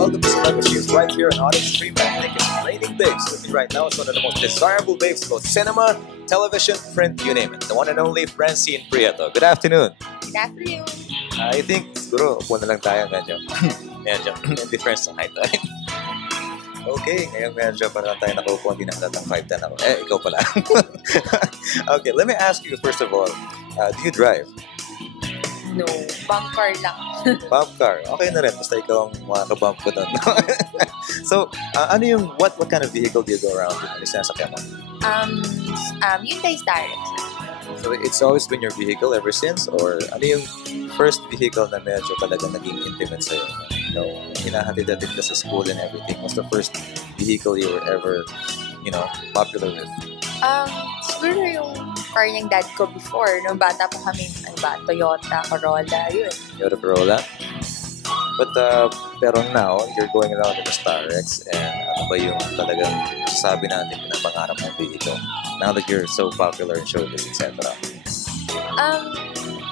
welcome to Celebrity News right here on Audience Stream. I think it's Raining Babes. With me right now is one of the most desirable babes of cinema, television, print, you name it. The one and only Francine Prieto. Good afternoon. Good afternoon. I think, siguro, upo na lang tayo medyo. Medyo, may difference ng height. Okay, ngayon medyo parang tayo nakaupo, hindi nakalatang 5'10 ako. Ikaw pala. Okay, let me ask you first of all, do you drive? No, bump car lang. Bump car. Okay na rin, basta ikaw ang makakabump ko doon. So, ano yung, what kind of vehicle do you go around with? Ano yung sinasakyan mo? Hyundai Starex. So, it's always been your vehicle ever since? Or ano yung first vehicle na medyo talaga naging intimate sa'yo? You know, hinahatid-hatid ka sa school and everything. What's the first vehicle you were ever, popular with? Siguro yung car ng dad ko before, nung bata pa kami, Toyota, Corolla, yun. Toyota Corolla? But, pero now, you're going around with the Starex and ano ba yung talagang sabi natin na pangarap ng vehicle? Now that you're so popular in showbiz, etc.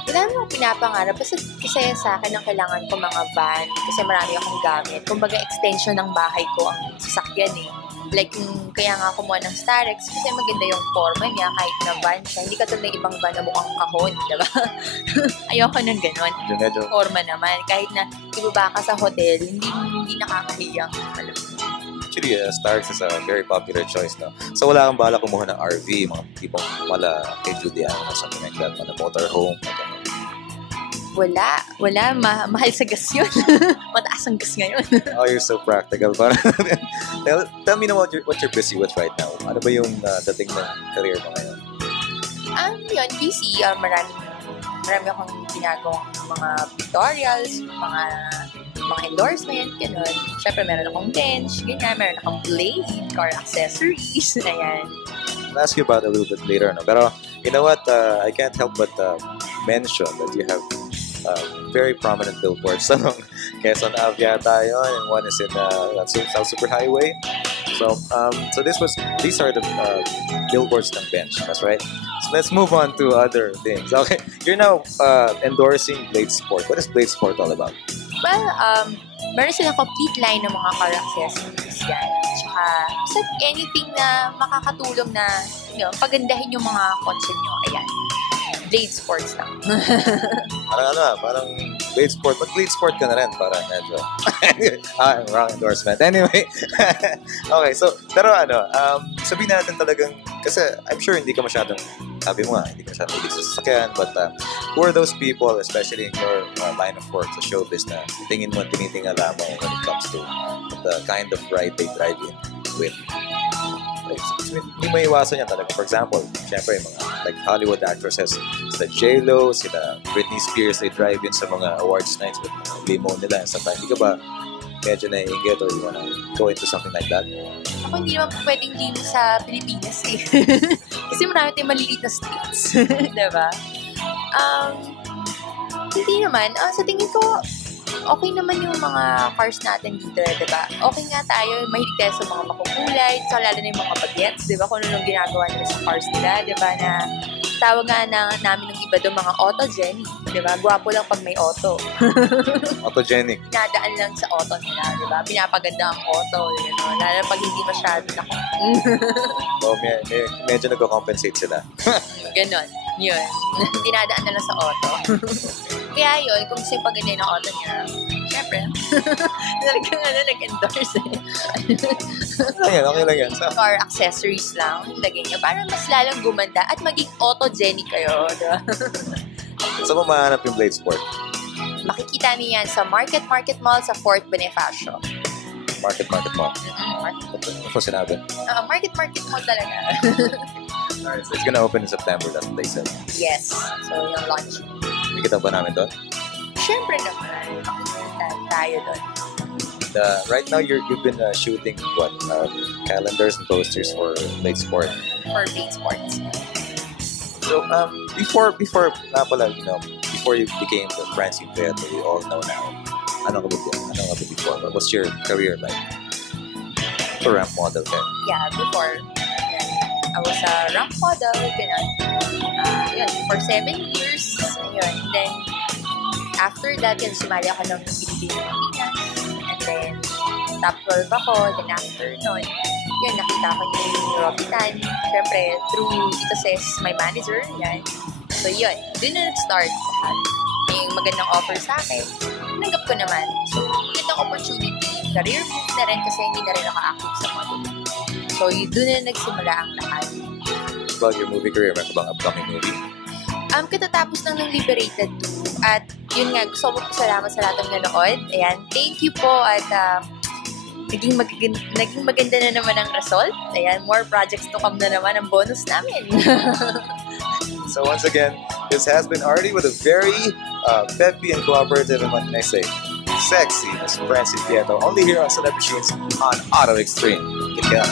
Wala namang pinapangarap. Basta kasi sa akin ang kailangan ko mga van kasi marami akong gamit. Kumbaga extension ng bahay ko ang sasakyan eh. Like, kaya nga kumuha ng Starex kasi maganda yung forma niya kahit na van siya. Hindi katulad ng ibang van na mukhang kahon, diba? Ayoko ng ganon. Medyo. Forma naman. Kahit na ibaba ka sa hotel, hindi nakakahiyang. Alam mo. Actually, Starex is a very popular choice, no? So, wala kang bala kumuha ng RV, mga tipong mala kay Julian or something like that, mga motorhome, Wala. Mahal sa gas yun. Mataas ang gas ngayon. Oh, you're so practical. Tell me now what you're busy with right now. Ano ba yung dating ng career mo ngayon? Yun, busy. Marami akong ginagawang mga tutorials, mga endorsement, gano'n. Siyempre, meron akong bench, ganyan. Meron akong blade, car accessories, ayan. I'll ask you about it a little bit later, no? Pero, you know what? I can't help but mention that you have very prominent billboards. Quezon Ave yata yun, and one is in South Super Highway. So these are the billboards ng bench. That's right. So let's move on to other things. Okay, you're now endorsing Blade Sport. What is Blade Sport all about? Well, meron silang complete line ng mga car accessories yan. Tsaka, anything na makakatulong na, pagandahin yung mga kotse nyo. Ayan. Blade Sports lang. Parang Blade Sport. Mag-Blade Sport ka na rin. Parang medyo, wrong endorsement. Anyway. Okay, so, pero sabihin natin talagang, kasi I'm sure hindi ka masyadong, sabi mo nga, hindi ka masyadong hilig sa sasakyan, but who are those people, especially in your line of work sa showbiz na tingin mo, tinitingala mo when it comes to the kind of ride they drive in with? Hindi may iwasan yan talaga. For example, syempre, mga like Hollywood actresses, sila J-Lo, sila Britney Spears, they drive in sa mga awards nights with mga limo nila and sometimes. Hindi ka ba medyo naiingit or you wanna go into something like that? Ako hindi naman pwedeng limo sa Pilipinas eh. Kasi marami tayong maliliit na streets. Diba? Hindi naman. Sa tingin ko, okay naman yung mga cars natin dito, diba? Okay nga tayo, mahilig tayo sa mga makukulay, so lalo na yung mga bagets, diba? Kung ano nung ginagawa nila sa cars nila, diba? Na tawag nga namin ng iba doon mga autogenic, diba? Gwapo lang pag may auto. Autogenic. Nadaan lang sa auto nila, diba? Pinapaganda ang auto, lalo pag hindi masyado na. So, medyo nag-compensate sila. Ganon. Yun. Dinadaan na lang sa auto. Kaya yun, kung gusto yung paganda ng auto niya, syempre, talagang nag-endorse eh. Okay lang yan. So, Car accessories lang, lagay niya, para mas lalong gumanda at maging autogenic kayo, diba? saan mo mahanap yung Blade Sport? Makikita niyo yan sa Market Mall sa Fort Bonifacio. Market Mall. Ano po sinabi? Market Mall talaga. Alright, so it's gonna open in September, that's what they said. Yes. So, yung launch. Nakikita ba namin doon? Siyempre naman. Makikita tayo doon. Right now, you've been shooting calendars and posters for Blade Sport. For Blade Sports. So, before you became the Francine Prieto we all know now, ano ka ba before? What was your career like? A ramp model ka? Yeah, before. I was a ramp model, for 7 years. Ayun. Then, after that, sumali ako ng Pilipinas. And then, top 12 ako. Then after nun, yun, nakita ko ni Robitan. Siyempre, through Tito Ses, my manager, yan. So yun, dun na nag-start lahat. May magandang offer sa akin. Tinanggap ko naman. So, magandang opportunity. Career move na rin kasi hindi na rin ako active sa modeling. So, dun na nagsimula ang lahat. About your movie career, meron ka bang upcoming movie? Katatapos lang ng Liberated 2. At yun nga, gusto ko salamat sa lahat ng nanood. Ayan, thank you po. At naging maganda na naman ang result. Ayan, more projects to come na naman ang bonus namin. So once again, this has been Artie with a very peppy and collaborative, and what can I say, sexy Miss Francie Prieto, only here on Celeb Machines on Auto Extreme. Get